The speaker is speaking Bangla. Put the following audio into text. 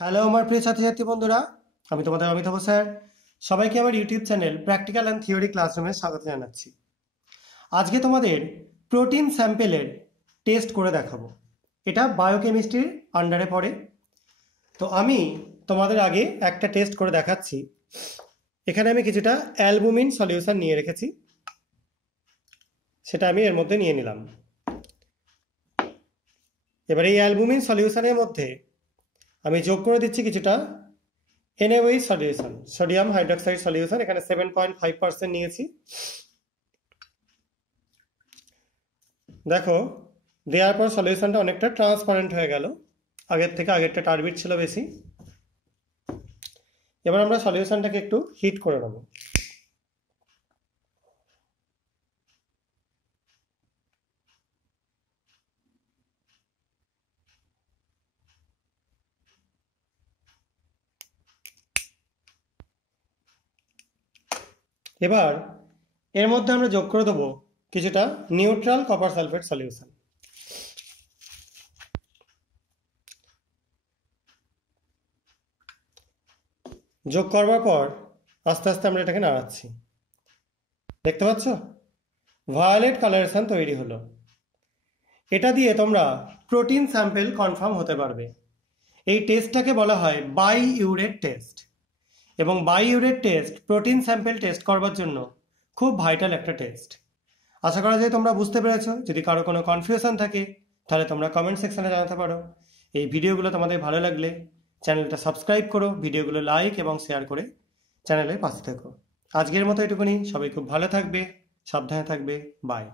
হ্যালো আমার প্রিয় ছাত্রছাত্রী বন্ধুরা, আমি তোমাদের অমিতাভ স্যার। সবাইকে আমার YouTube channel practical and theory ক্লাসরুমে স্বাগত জানাচ্ছি। আজকে তোমাদের প্রোটিন স্যাম্পেলের টেস্ট করে দেখাবো। এটা বায়োকেমিস্ট্রির আন্ডারে পড়ে। তো আমি তোমাদের আগে একটা টেস্ট করে দেখাচ্ছি। এখানে আমি কিছুটা অ্যালবুমিন সলিউশন নিয়ে রেখেছি, সেটা আমি এর মধ্যে নিয়ে নিলাম। এবার এই অ্যালবুমিন সলিউশনের মধ্যে আমি যোগ করে দিচ্ছি কিছুটা NaOH solution, sodium hydroxide solution. এখানে 7.5% নিয়েছি। দেখো, দেওয়ার পর সলিউশনটা অনেকটা ট্রান্সপারেন্ট হয়ে গেল, আগের থেকে। আগেরটা টার্বিড ছিল বেশি। এবার আমরা সলিউশনটাকে একটু হিট করে নেব। এবার এর মধ্যে আমরা যোগ করে দেবো কিছুটা নিউট্রাল কপার সালফেট সলিউশন। যোগ করবার পর আস্তে আস্তে আমরা এটাকে নাড়াচ্ছি। দেখতে পাচ্ছ, ভায়োলেট কালারেশন তৈরি হলো। এটা দিয়ে তোমরা প্রোটিন স্যাম্পেল কনফার্ম হতে পারবে। এই টেস্টটাকে বলা হয় বাই-ইউরেট টেস্ট। এবং by-urate test protein sample test করবার জন্য খুব ভাইটাল একটা টেস্ট। আশা করা যায় তোমরা বুঝতে পেরেছো। যদি কারো কোনো কনফিউশন থাকে তাহলে তোমরা কমেন্ট সেকশনে জানাতে পারো। এই ভিডিওগুলো তোমাদের ভালো লাগলে চ্যানেলটা সাবস্ক্রাইব করো, ভিডিওগুলো লাইক এবং শেয়ার করে চ্যানেলের পাশে থেকো। আজকের মতো এটুকুনি। সবাই খুব ভালো থাকবে, সাবধানে থাকবে। বাই।